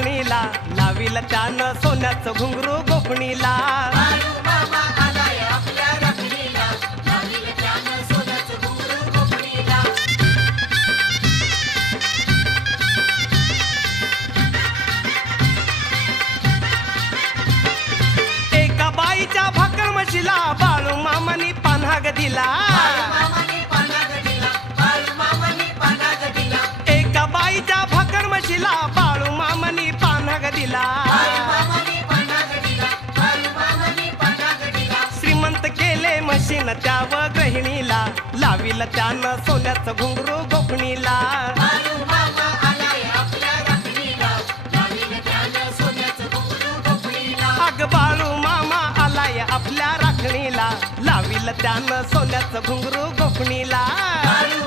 राखणीला लाविल त्यानं सोन्याचं घुंगरू गोफणीला बाळूमामा आलाय आपल्या राखणीला लावील त्यानं सोन्याचं घुंगरू गोफणीला एका बाईच्या भाकर म्हशीला बाळूमामानी पान्हाग दिला बाळूमामाने पानाग दिला बाळूमामाने पानाग दिला एका बाईच्या भाकर म्हशीला बाळूमामानी पान्हाग दिला बाळूमामाने पानाग दिला बाळूमामाने पानाग दिला श्रीमंत केले म्हशीन त्याव गृहिणीला लाविल त्यानं सोन्याचं घुंगरू गोफणीला बाळूमामा आलाय आपल्या राखणीला लावील त्यानं सोन्याचं घुंगरू गोफणीला अग बाळूमामा आलाय आपल्या राखणीला लाविल त्यानं सोन्याचं घुंगरू गोफणीला बाळू